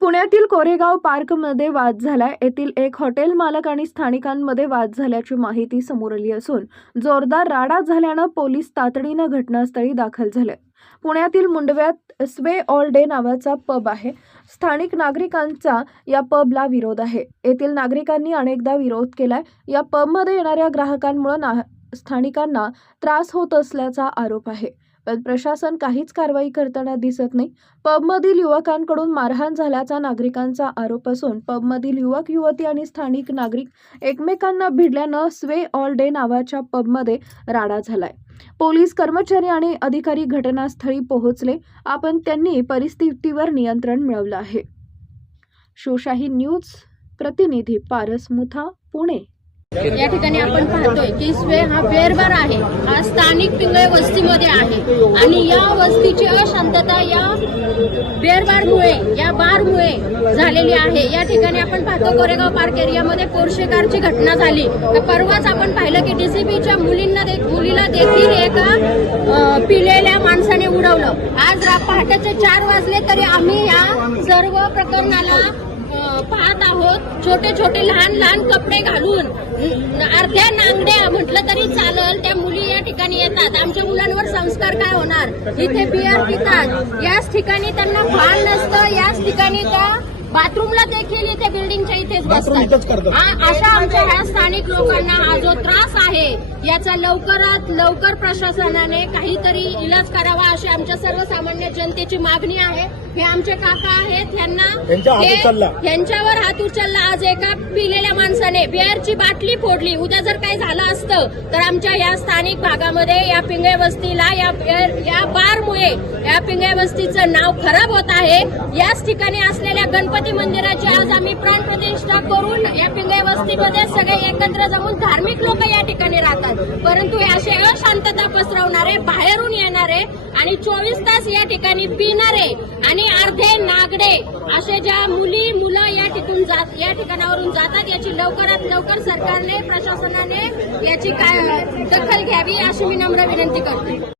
पुण्यातील कोरेगाव पार्कमध्ये वाद झालाय. येथील एक हॉटेल मालक आणि स्थानिकांमध्ये वाद झाल्याची माहिती समोर आली असून जोरदार राडा झाल्यानं पोलीस तातडीनं घटनास्थळी दाखल झाले. पुण्यातील मुंडव्यात स्वे ऑल डे नावाचा पब आहे. स्थानिक नागरिकांचा या पबला विरोध आहे. येथील नागरिकांनी अनेकदा विरोध केलाय. या पबमध्ये येणाऱ्या ग्राहकांमुळे ना स्थानिकांना त्रास होत असल्याचा आरोप आहे. पण प्रशासन काहीच कारवाई करताना दिसत नाही. पबमधील युवकांकडून मारहाण झाल्याचा नागरिकांचा आरोप असून पबमधील युवक युवती आणि स्थानिक नागरिक एकमेकांना भिडल्यानं स्वे ऑल डे नावाच्या पबमध्ये राडा झालाय. पोलीस कर्मचारी आणि अधिकारी घटनास्थळी पोहोचले. आपण त्यांनी परिस्थितीवर नियंत्रण मिळवलं आहे. शिवशाही न्यूज प्रतिनिधी पारस मुथा पुणे. या ठिकाणी आपण पाहतोय की स्वे हा बेरबार आहे. हा स्थानिक पिंगळे वस्तीमध्ये आहे. आणि या वस्तीची अशांतता या बेरबारमुळे या बारमुळे झालेली आहे. या ठिकाणी आपण पाहतो कोरेगाव पार्क एरियामध्ये कोरशेकारची घटना झाली. तर परवाच आपण पाहिलं की डीसीपीच्या मुलींना दे- मुलीला देखील एका पिलेल्या माणसाने उडवलं. आज पहाटेचे चार वाजले तरी आम्ही या सर्व प्रकरणाला पाहत आहोत. छोटे छोटे लहान लहान कपडे घालून अर्ध्या नांगड्या म्हटलं तरी चालल त्या मुली या ठिकाणी येतात. आमच्या मुलांवर संस्कार काय होणार? इथे बियर पितात. याच ठिकाणी त्यांना भान नसतं याच ठिकाणी त्या बाथरूमला देखील इथे बिल्डिंगच्या इथेच बसतात. अशा ह्या स्थानिक लोकांना हा जो त्रास आहे याचा लवकरात लवकर प्रशासनाने काहीतरी इलाज करावा अशी आमच्या सर्वसामान्य जनतेची मागणी आहे. हे आमचे काका आहेत यांना. यांच्यावर हात उचलला. आज एका पिलेल्या माणसाने बिअरची बाटली फोडली. उद्या जर काही झालं असतं तर आमच्या या स्थानिक भागामध्ये या पिंगळे वस्तीला या या बारमुळे या पिंगळे वस्तीचं नाव खराब होत आहे. याच ठिकाणी असलेल्या गणपती मंदिराची आज आम्ही प्राण प्रतिष्ठा करून या पिंगळे वस्तीमध्ये सगळे एकत्र जमून धार्मिक लोक या ठिकाणी राहतात. परंतु हे असे अशांतता पसरवणारे बाहेरून येणारे आणि चोवीस तास या ठिकाणी पिणारे आणि अर्धे नागडे असे ज्या मुली मुलं या ठिकून जात या ठिकाणावरून जातात याची लवकरात लवकर सरकारने प्रशासनाने याची काय दखल घ्यावी अशी मी नम्र विनंती करते.